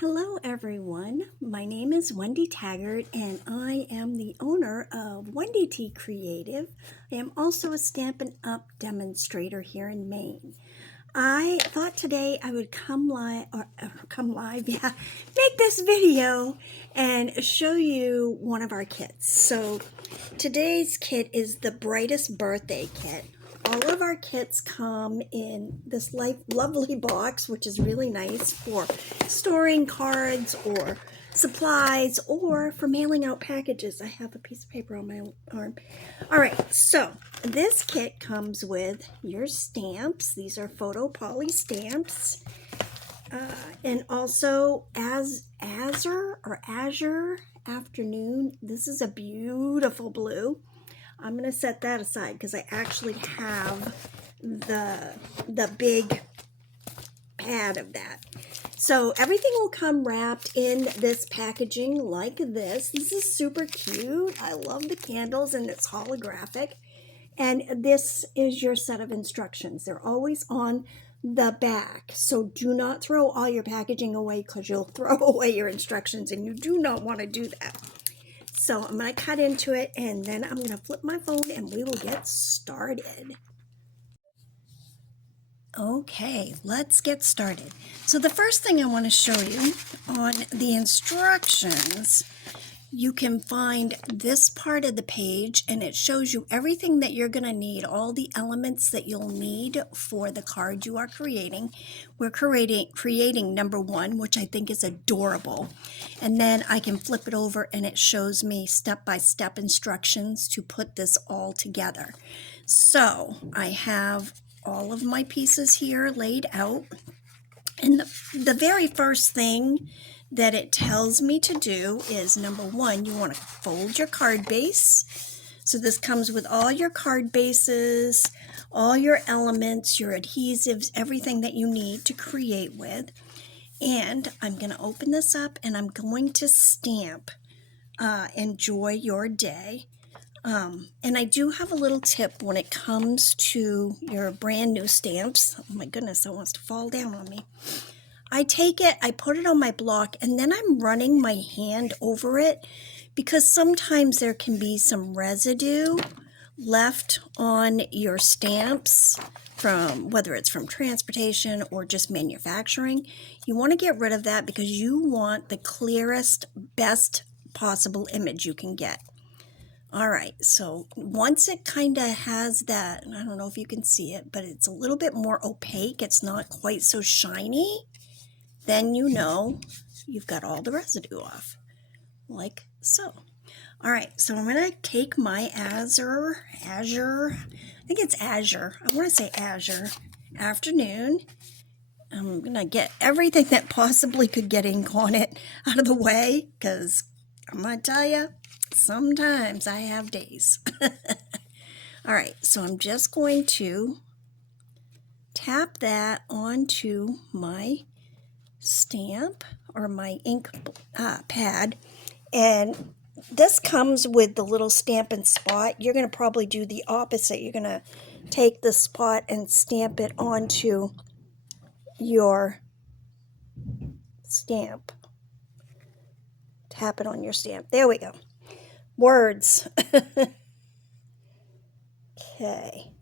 Hello everyone, my name is Wendy Taggart and I am the owner of WendyTCreative. I am also a Stampin' Up demonstrator here in Maine. I thought today I would come live, make this video and show you one of our kits. So today's kit is the Brightest birthday kit. All of our kits come in this lovely box, which is really nice for storing cards or supplies or for mailing out packages. I have a piece of paper on my arm. All right, so this kit comes with your stamps. These are photo poly stamps. And also Azure Afternoon. This is a beautiful blue. I'm going to set that aside because I actually have the big pad of that. So everything will come wrapped in this packaging like this. This is super cute. I love the candles and it's holographic. And this is your set of instructions. They're always on the back. So do not throw all your packaging away because you'll throw away your instructions and you do not want to do that. So I'm going to cut into it and then I'm going to flip my phone and we will get started. Okay, let's get started. So the first thing I want to show you on the instructions, you can find this part of the page and it shows you everything that you're going to need, all the elements that you'll need for the card you are creating. We're creating number 1, which I think is adorable. And then I can flip it over and it shows me step-by-step instructions to put this all together. So I have all of my pieces here laid out. And the very first thing that it tells me to do is number 1, you want to fold your card base. So this comes with all your card bases, all your elements, your adhesives, everything that you need to create with. And I'm going to open this up and I'm going to stamp Enjoy Your Day. And I do have a little tip when it comes to your brand new stamps. Oh my goodness, that wants to fall down on me. I take it, I put it on my block, and then I'm running my hand over it because sometimes there can be some residue left on your stamps from whether it's from transportation or just manufacturing. You want to get rid of that because you want the clearest, best possible image you can get. All right, so once it kind of has that, I don't know if you can see it, but it's a little bit more opaque. It's not quite so shiny. Then you know you've got all the residue off, like so. All right, so I'm going to take my Azure, I think it's Azure. I want to say Azure Afternoon. I'm going to get everything that possibly could get ink on it out of the way because I'm going to tell you, sometimes I have days. All right, so I'm just going to tap that onto my stamp or my ink pad, and this comes with the little Stampin' Spot. You're going to probably do the opposite. You're going to take the spot and stamp it onto your stamp. Tap it on your stamp. There we go. Words. Okay.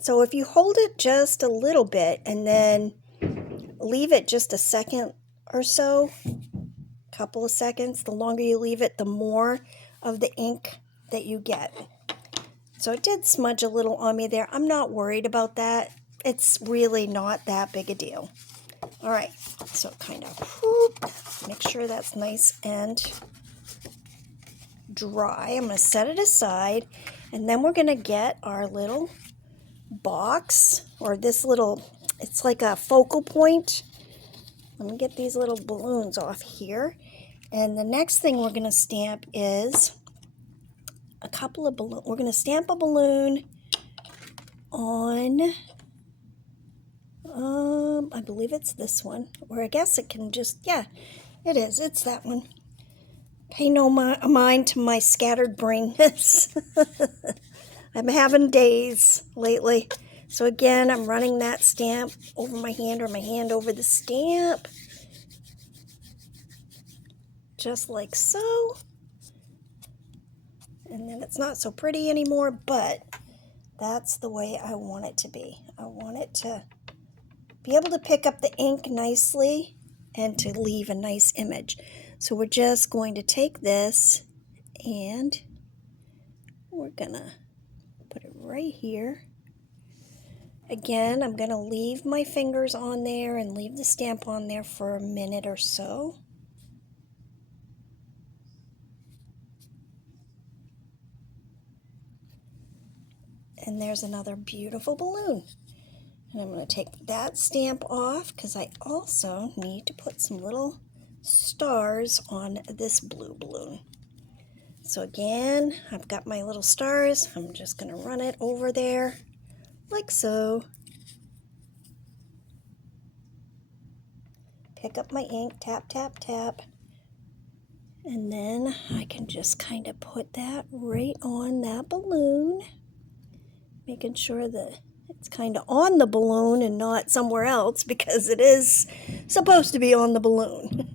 So if you hold it just a little bit and then leave it just a second or so, couple of seconds, the longer you leave it, the more of the ink that you get. So it did smudge a little on me there. I'm not worried about that. It's really not that big a deal. All right, so kind of make sure that's nice and dry. I'm going to set it aside, and then we're going to get our little box, or this little, it's like a focal point. Let me get these little balloons off here. And the next thing we're going to stamp is a couple of balloons. We're going to stamp a balloon on, I believe it's this one, or I guess it can just, yeah, it is. It's that one. Pay no mind to my scattered brain. I'm having days lately. So again, I'm running that stamp over my hand or my hand over the stamp. just like so. And then it's not so pretty anymore, but that's the way I want it to be. I want it to be able to pick up the ink nicely and to leave a nice image. So we're just going to take this and we're gonna put it right here. Again, I'm gonna leave my fingers on there and leave the stamp on there for a minute or so. And there's another beautiful balloon. And I'm going to take that stamp off because I also need to put some little stars on this blue balloon. So again, I've got my little stars. I'm just going to run it over there like so. Pick up my ink, tap, tap, tap. And then I can just kind of put that right on that balloon, making sure that it's kind of on the balloon and not somewhere else because it is supposed to be on the balloon.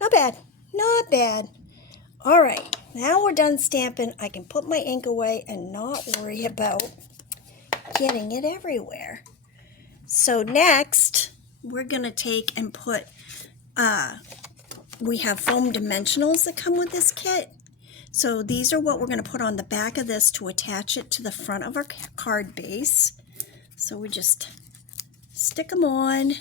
Not bad, not bad. All right, now we're done stamping. I can put my ink away and not worry about getting it everywhere. So next, we're gonna take and put, we have foam dimensionals that come with this kit. So these are what we're going to put on the back of this to attach it to the front of our card base. So we just stick them on.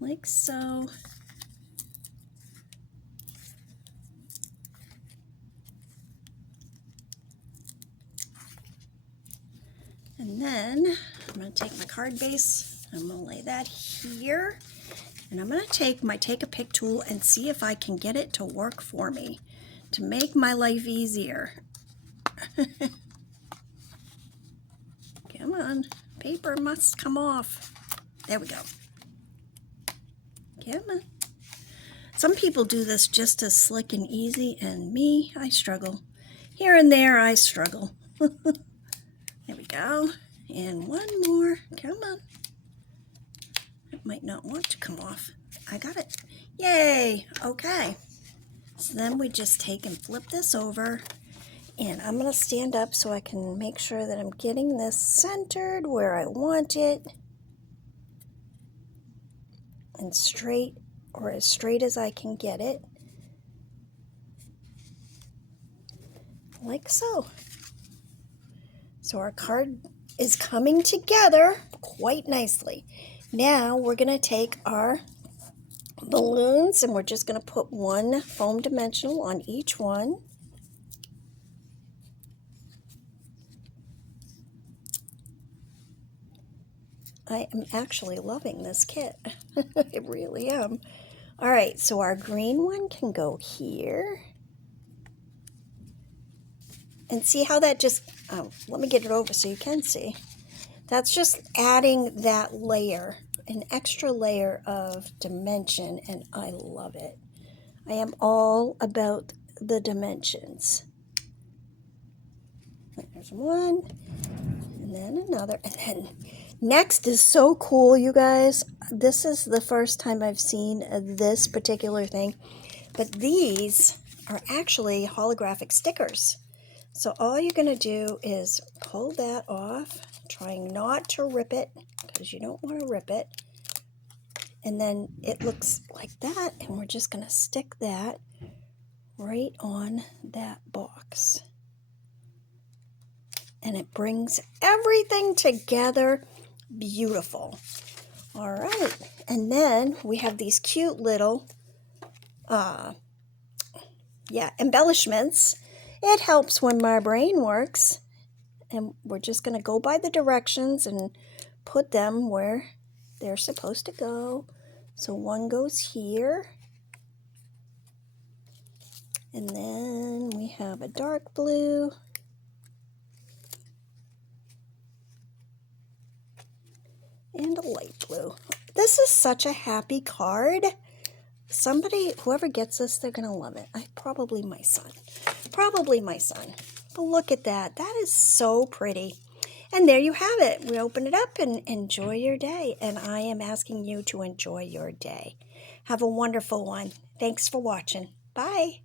Like so. And then I'm going to take my card base, I'm going to lay that here. And I'm going to take my Take a Pic tool and see if I can get it to work for me to make my life easier. Come on, paper must come off. There we go. Come on. Some people do this just as slick and easy, and me, I struggle. Here and there, I struggle. There we go. And one more. Come on. It might not want to come off. I got it. Yay! Okay. So then we just take and flip this over. And I'm going to stand up so I can make sure that I'm getting this centered where I want it. And straight, or as straight as I can get it. Like so. So our card is coming together quite nicely. Now we're going to take our balloons and we're just going to put one foam dimensional on each one. I am actually loving this kit. I really am. All right, so our green one can go here. And see how that just, let me get it over so you can see. That's just adding that layer, an extra layer of dimension, and I love it. I am all about the dimensions. There's one, and then another, and then next is so cool, you guys. This is the first time I've seen this particular thing, but these are actually holographic stickers. So all you're going to do is pull that off, trying not to rip it, because you don't want to rip it. And then it looks like that, and we're just going to stick that right on that box. And it brings everything together beautiful. All right, and then we have these cute little embellishments. It helps when my brain works, and we're just going to go by the directions and put them where they're supposed to go. So one goes here, and then we have a dark blue, and a light blue. This is such a happy card. Somebody, whoever gets this, they're going to love it. Probably my son. Probably my son. But look at that. That is so pretty. And there you have it. We open it up and enjoy your day. And I am asking you to enjoy your day. Have a wonderful one. Thanks for watching. Bye.